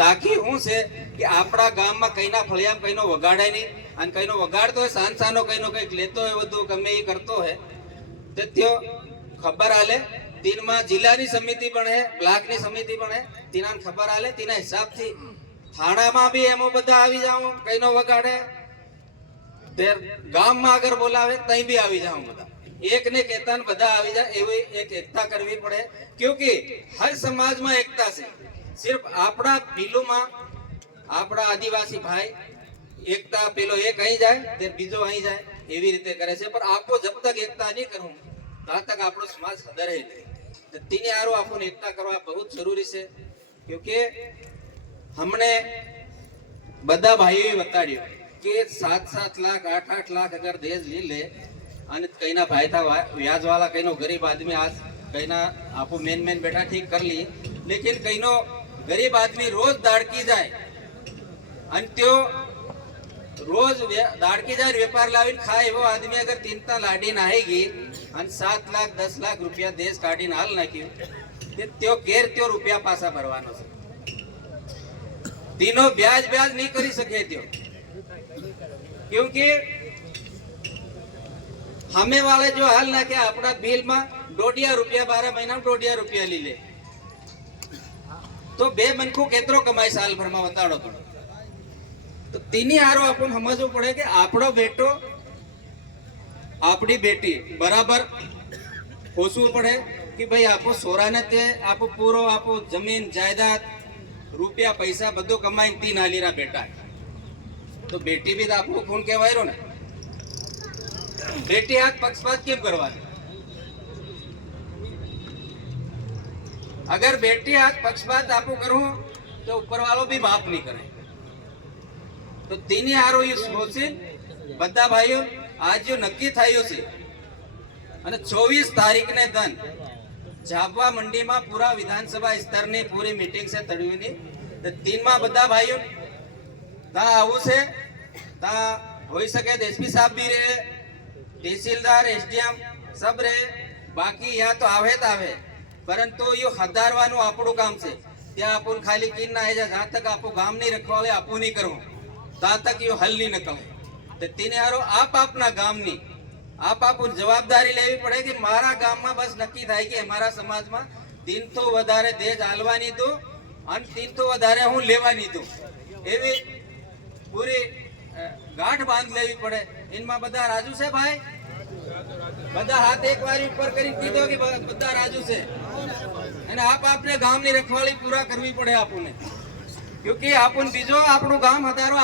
તાકી શું છે કે આપણા ગામમાં કઈના ફળિયામાં કઈનો વગાડે નહીં, અને કઈનો વગાડતો હોય સાનો કઈનો કઈક લેતો હોય બધું ગમે એ કરતો હોય તો ત્યો ખબર આલે. તીનમાં જિલ્લાની સમિતિ પણ હે, બ્લોકની સમિતિ પણ હે, તીનાને ખબર આલે. તેના હિસાબથી થાણામાં બી એમાં બધા આવી જાઉં, કઈનો વગાડે ગામમાં આગળ બોલાવે તઈ બી આવી જાઉં બધા. એક ને કહેતા બધા આવી જાય એવી એક એકતા કરવી પડે. ક્યોંકि હર સમાજમાં એકતા છે. સિર્ફ આપણા ભીલુમાં આપણા આદિવાસી ભાઈ એકતા, પેલો એક અહીં જાય તે બીજો અહીં જાય એવી રીતે કરે છે. પણ આપો જબ તક એકતા નહીં કરું ત્યાં તક આપણો સમાજ સદરે નહીં. તેની આરો આપણને એકતા કરવા બહુ જરૂરી છે. ક્યોંકि हमने બધા ભાઈઓએ બતાડ્યું કે 7-7 લાખ 8-8 લાખ અગર દેશ લે લે અને કઈના ભાઈ था વ્યાજ वाला, કઈનો ગરીબ આદમી आज કઈના આપો મેન બેઠા ઠીક कर ली, लेकिन કઈનો ગરીબ આદમી રોજ દાડકી જાય અને त्यो રોજ દાડકી જાય વેપાર લાવીને ખાય એવો આદમી અગર તીનતા લાડી નાહેગી અને 7 લાખ 10 લાખ રૂપિયા દેશ કાઢીને હાલ નાખ્યું તે त्यो ઘેર त्यो રૂપિયા પાછા ભરવાનો છે. तीनों ब्याज नहीं करी सके त्यो, क्योंकि हमें वाले जो हाल ना क्या अपना बिल में 1.5 रुपया 12 महीना में 1.5 रुपया ली ले तो बे मन को केतरो कमाई साल भर में बताड़ो पड़े. तो तीनी हारो अपन समझવું પડે કે આપણો બેટો આપણી બેટી બરાબર હોસવું પડે કે ભાઈ આપો સોરાને તે આપો પૂરો આપો જમીન જાયદાદ રૂપિયા પૈસા બધું કમાઈને 3 હાલીરા બેટા. તો બેટી બી તો આપણું ખૂન કહેવાય રહ્યો ને. બેટી હાથ પક્ષપાત કેમ કરવાની? अगर बेटी हाथ पक्षपात आपको करूं तो ऊपर वालों भी माफ नहीं करे. तो तीन हारो ये सोचे बता भाइयों आज जो नक्की थायो से અને 24 તારીખને ધન झाबवा मंडी में पूरा विधानसभा स्तर ने पूरी मीटिंग से तड़वी तो 3 में बदा भाइयों ता आवू से ता होई सके एसपी साहब भी रहे, तहसीलदार एसडीएम सब रहे. बाकी या तो आवे परंतु यो हदारवानु आपणो काम से. त्या अपन खाली कीन ना है जहां तक आपको गाम नहीं रखवाले आपू नहीं करो ता तक यो हल नहीं निकले. तो तीने हारो आप अपना गाम नहीं आप जवाबदारी लेवी पड़े कि मारा गाम में बस नक्की थाय कि हमारा समाज में 3 तो वधारे देज आलवानी दो और 3 तो वधारे हूँ लेवानी दो एवी पूरी गांठ बांध लेवी पड़े. इनमें बदा राजू से भाई बदा हाथ एक बार ऊपर करी कीधो कि बदा राजू से અને આપ આપને ગામની રખવાળી પૂરા કરવી પડે આપણને. क्योंकि આપણ બીજો આપણું ગામ હદારો